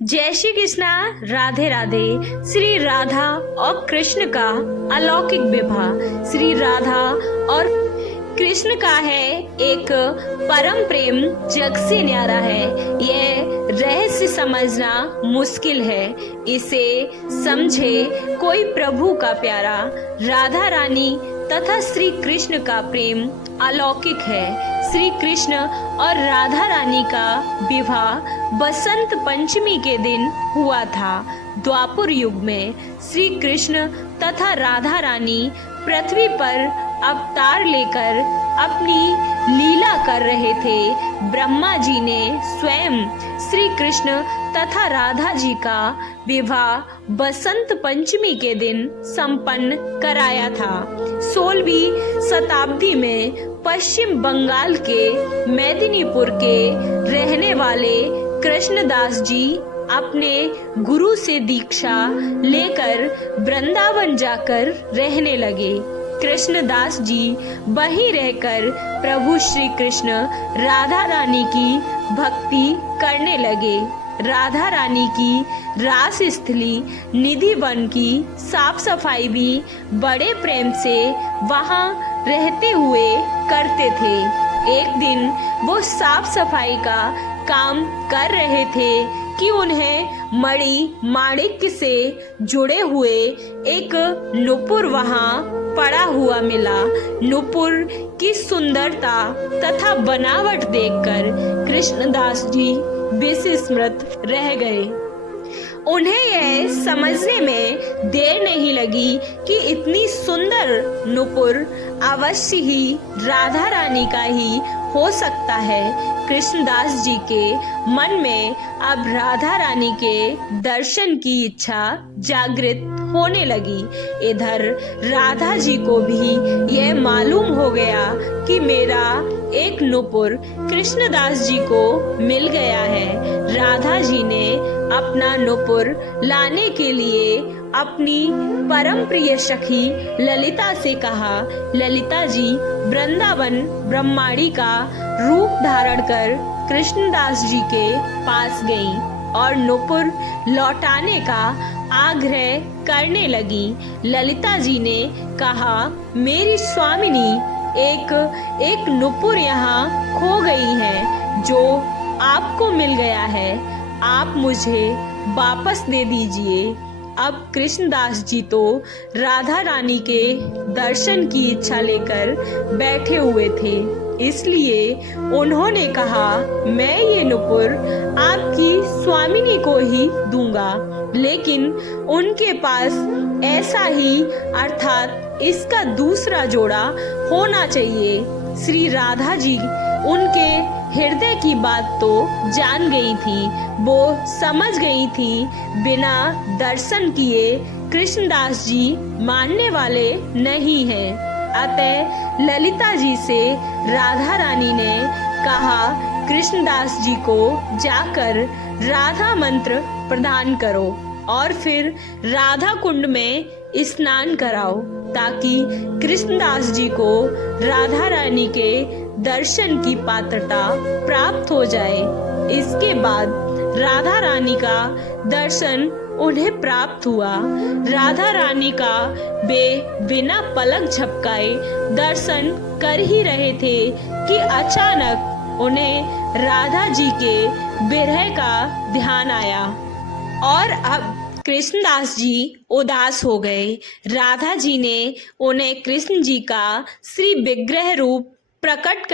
जय श्री कृष्णा। राधे राधे। श्री राधा और कृष्ण का अलौकिक विवाह श्री राधा और कृष्ण का है एक परम प्रेम, जग से न्यारा है। यह रहस्य समझना मुश्किल है, इसे समझे कोई प्रभु का प्यारा। राधा रानी तथा श्री कृष्ण का प्रेम अलौकिक है। श्री कृष्ण और राधा रानी का विवाह बसंत पंचमी के दिन हुआ था। द्वापर युग में श्री कृष्ण तथा राधा रानी पृथ्वी पर अवतार लेकर अपनी लीला कर रहे थे। ब्रह्मा जी ने स्वयं श्री कृष्ण तथा राधा जी का विवाह बसंत पंचमी के दिन संपन्न कराया था। 16वीं शताब्दी में पश्चिम बंगाल के मेदिनीपुर के रहने वाले कृष्णदास जी अपने गुरु से दीक्षा लेकर वृंदावन जाकर रहने लगे। कृष्णदास जी वहीं रहकर प्रभु श्री कृष्ण राधा रानी की भक्ति करने लगे। राधा रानी की रास स्थली निधि वन की साफ सफाई भी बड़े प्रेम से वहां रहते हुए करते थे। एक दिन वो साफ सफाई का काम कर रहे थे कि उन्हें मणि माणिक्य से जुड़े हुए एक नुपुर वहां पड़ा हुआ मिला। नुपुर की सुंदरता तथा बनावट देखकर कृष्णदास जी विस्मृत रह गए। उन्हें यह समझने में देर नहीं लगी कि इतनी सुंदर नुपुर अवश्य ही राधा रानी का ही हो सकता है। कृष्णदास जी के मन में अब राधा रानी के दर्शन की इच्छा जागृत होने लगी। इधर राधा जी को भी यह मालूम हो गया कि मेरा एक नुपुर कृष्णदास जी को मिल गया है। राधा जी ने अपना नुपुर लाने के लिए अपनी परम प्रिय सखी ललिता से कहा। ललिता जी वृंदावन ब्रह्माणी का रूप धारण कर कृष्णदास जी के पास गईं और नुपुर लौटाने का आग्रह करने लगी। ललिता जी ने कहा, मेरी स्वामिनी, एक नुपुर यहाँ खो गई है जो आपको मिल गया है, आप मुझे वापस दे दीजिए। अब कृष्णदास जी तो राधा रानी के दर्शन की इच्छा लेकर बैठे हुए थे, इसलिए उन्होंने कहा, मैं ये नुपुर आपकी स्वामिनी को ही दूंगा, लेकिन उनके पास ऐसा ही अर्थात इसका दूसरा जोड़ा होना चाहिए। श्री राधा जी उनके हृदय की बात तो जान गई थी, वो समझ गई थी बिना दर्शन किए कृष्णदास जी मानने वाले नहीं हैं। अतः ललिता जी से राधा रानी ने कहा, कृष्णदास जी को जाकर राधा मंत्र प्रदान करो और फिर राधा कुंड में स्नान कराओ ताकि कृष्णदास जी को राधा रानी के दर्शन की पात्रता प्राप्त हो जाए। इसके बाद राधा रानी का दर्शन उन्हें प्राप्त हुआ। राधा रानी का वे बिना पलक झपकाए दर्शन कर ही रहे थे कि अचानक उन्हें राधा जी के विरह का ध्यान आया और अब कृष्णदास जी उदास हो गए। राधा जी ने उन्हें कृष्ण जी का श्री विग्रह रूप प्रकट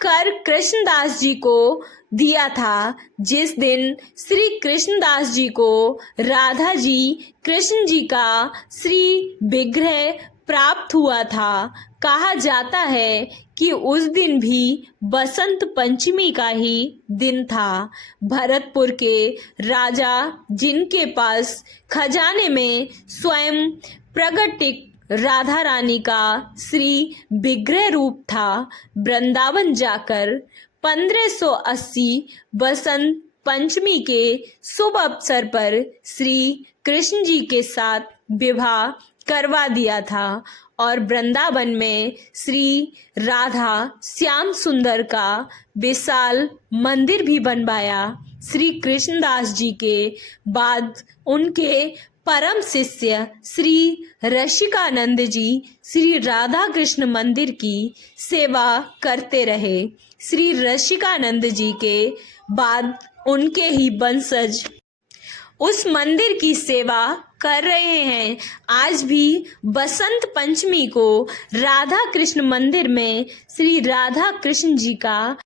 कर कृष्णदास जी को दिया था। जिस दिन श्री कृष्णदास जी को राधा जी कृष्ण जी का श्री विग्रह प्राप्त हुआ था, कहा जाता है कि उस दिन भी बसंत पंचमी का ही दिन था। भरतपुर के राजा, जिनके पास खजाने में स्वयं प्रगटित राधा रानी का श्री विग्रह रूप था, वृंदावन जाकर 1580 बसंत पंचमी के शुभ अवसर पर श्री कृष्ण जी के साथ विवाह करवा दिया था और वृंदावन में श्री राधा श्याम सुंदर का विशाल मंदिर भी बनवाया। श्री कृष्णदास जी के बाद उनके परम शिष्य श्री रसिकानंद जी श्री राधा कृष्ण मंदिर की सेवा करते रहे। श्री रसिकानंद जी के बाद उनके ही वंशज उस मंदिर की सेवा कर रहे हैं। आज भी बसंत पंचमी को राधा कृष्ण मंदिर में श्री राधा कृष्ण जी का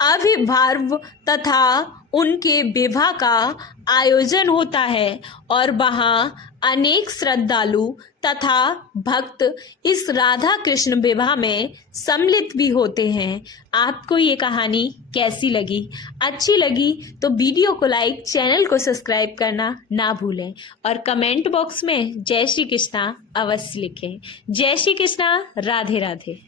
आविर्भाव तथा उनके विवाह का आयोजन होता है और वहाँ अनेक श्रद्धालु तथा भक्त इस राधा कृष्ण विवाह में सम्मिलित भी होते हैं। आपको ये कहानी कैसी लगी? अच्छी लगी तो वीडियो को लाइक, चैनल को सब्सक्राइब करना ना भूलें और कमेंट बॉक्स में जय श्री कृष्णा अवश्य लिखें। जय श्री कृष्णा, राधे राधे।